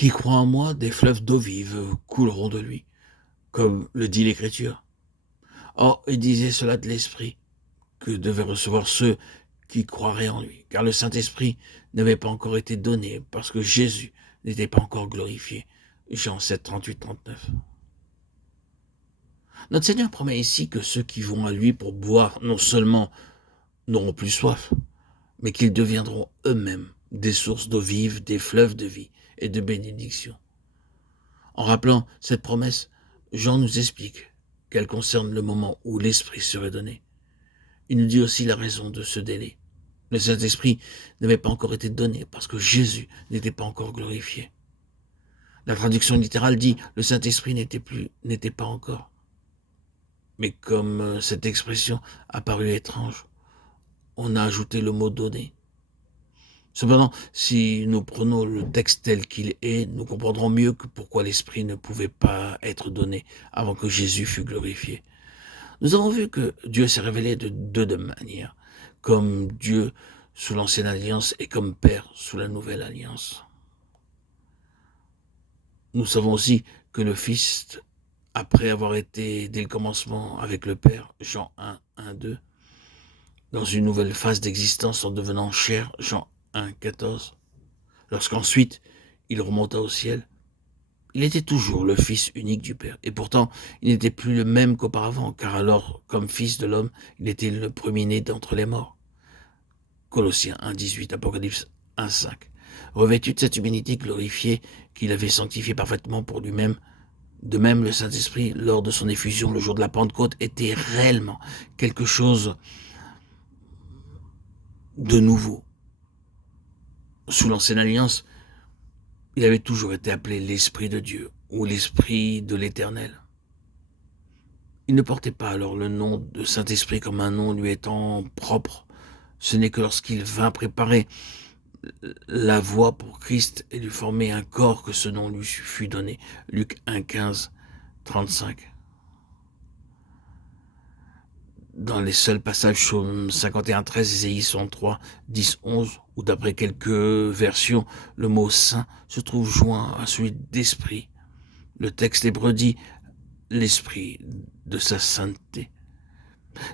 Qui croit en moi, des fleuves d'eau vive couleront de lui, comme le dit l'Écriture. Or, il disait cela de l'Esprit, que devaient recevoir ceux qui croiraient en lui, car le Saint-Esprit n'avait pas encore été donné, parce que Jésus n'était pas encore glorifié. Jean 7, 38, 39. Notre Seigneur promet ici que ceux qui vont à lui pour boire non seulement n'auront plus soif, mais qu'ils deviendront eux-mêmes des sources d'eau vive, des fleuves de vie et de bénédiction. En rappelant cette promesse, Jean nous explique qu'elle concerne le moment où l'Esprit serait donné. Il nous dit aussi la raison de ce délai. Le Saint-Esprit n'avait pas encore été donné parce que Jésus n'était pas encore glorifié. La traduction littérale dit « le Saint-Esprit n'était pas encore ». Mais comme cette expression a paru étrange, on a ajouté le mot « donné ». Cependant, si nous prenons le texte tel qu'il est, nous comprendrons mieux que pourquoi l'Esprit ne pouvait pas être donné avant que Jésus fût glorifié. Nous avons vu que Dieu s'est révélé de deux manières, comme Dieu sous l'ancienne alliance et comme Père sous la nouvelle alliance. Nous savons aussi que le Fils, après avoir été dès le commencement avec le Père, Jean 1, 1, 2, dans une nouvelle phase d'existence en devenant chair, Jean 1, 14, lorsqu'ensuite il remonta au ciel, il était toujours le Fils unique du Père. Et pourtant, il n'était plus le même qu'auparavant, car alors, comme Fils de l'homme, il était le premier-né d'entre les morts. Colossiens 1, 18, Apocalypse 1, 5. Revêtu de cette humanité glorifiée qu'il avait sanctifiée parfaitement pour lui-même, de même le Saint-Esprit, lors de son effusion le jour de la Pentecôte, était réellement quelque chose de nouveau. Sous l'ancienne alliance, il avait toujours été appelé l'Esprit de Dieu ou l'Esprit de l'Éternel. Il ne portait pas alors le nom de Saint-Esprit comme un nom lui étant propre. Ce n'est que lorsqu'il vint préparer la voie pour Christ et lui former un corps que ce nom lui fut donné. Luc 1, 15, 35. Dans les seuls passages Psaume 51, 13, Ésaïe 63, 10, 11, où d'après quelques versions, le mot saint se trouve joint à celui d'esprit. Le texte hébreu dit l'esprit de sa sainteté.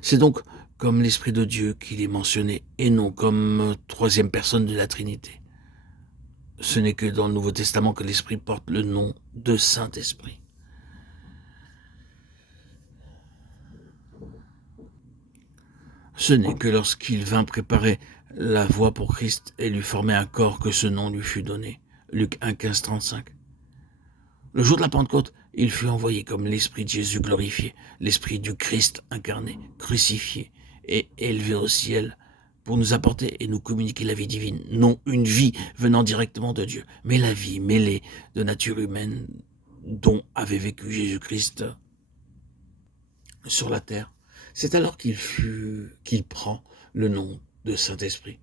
C'est donc comme l'Esprit de Dieu qu'il est mentionné et non comme troisième personne de la Trinité. Ce n'est que dans le Nouveau Testament que l'Esprit porte le nom de Saint-Esprit. Ce n'est que lorsqu'il vint préparer la voie pour Christ et lui former un corps que ce nom lui fut donné. Luc 1, 15, 35. Le jour de la Pentecôte, il fut envoyé comme l'Esprit de Jésus glorifié, l'Esprit du Christ incarné, crucifié et élevé au ciel pour nous apporter et nous communiquer la vie divine. Non une vie venant directement de Dieu, mais la vie mêlée de nature humaine dont avait vécu Jésus-Christ sur la terre. C'est alors qu'il prend le nom de Saint-Esprit,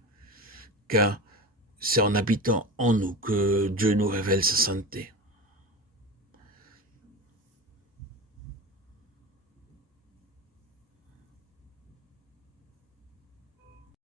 car c'est en habitant en nous que Dieu nous révèle sa sainteté.